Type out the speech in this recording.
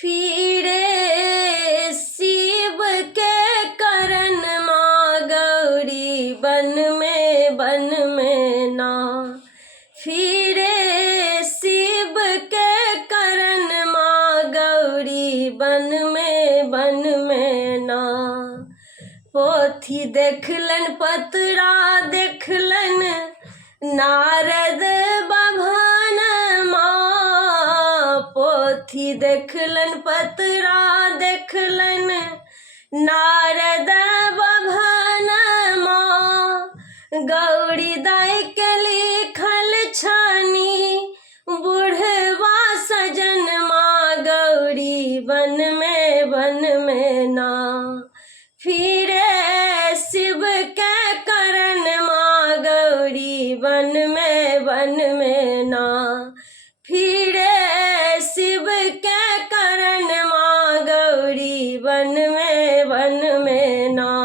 फिरे शिव के करन माँ गौरी बन में ना। फिरे शिव के करन माँ गौरी बन में ना। पोथी देखलन पतरा देखलन नारद बभन माँ। पोथी देखलन पतरा देखलन नारद बभन माँ। गौरी दाई के लिखल छनी बुढ़वा सजन माँ गौरी बन में ना। फिरे शिव के करन माँ गौरी बन में ना। फिरे शिव के करन माँ गौरी बन में ना।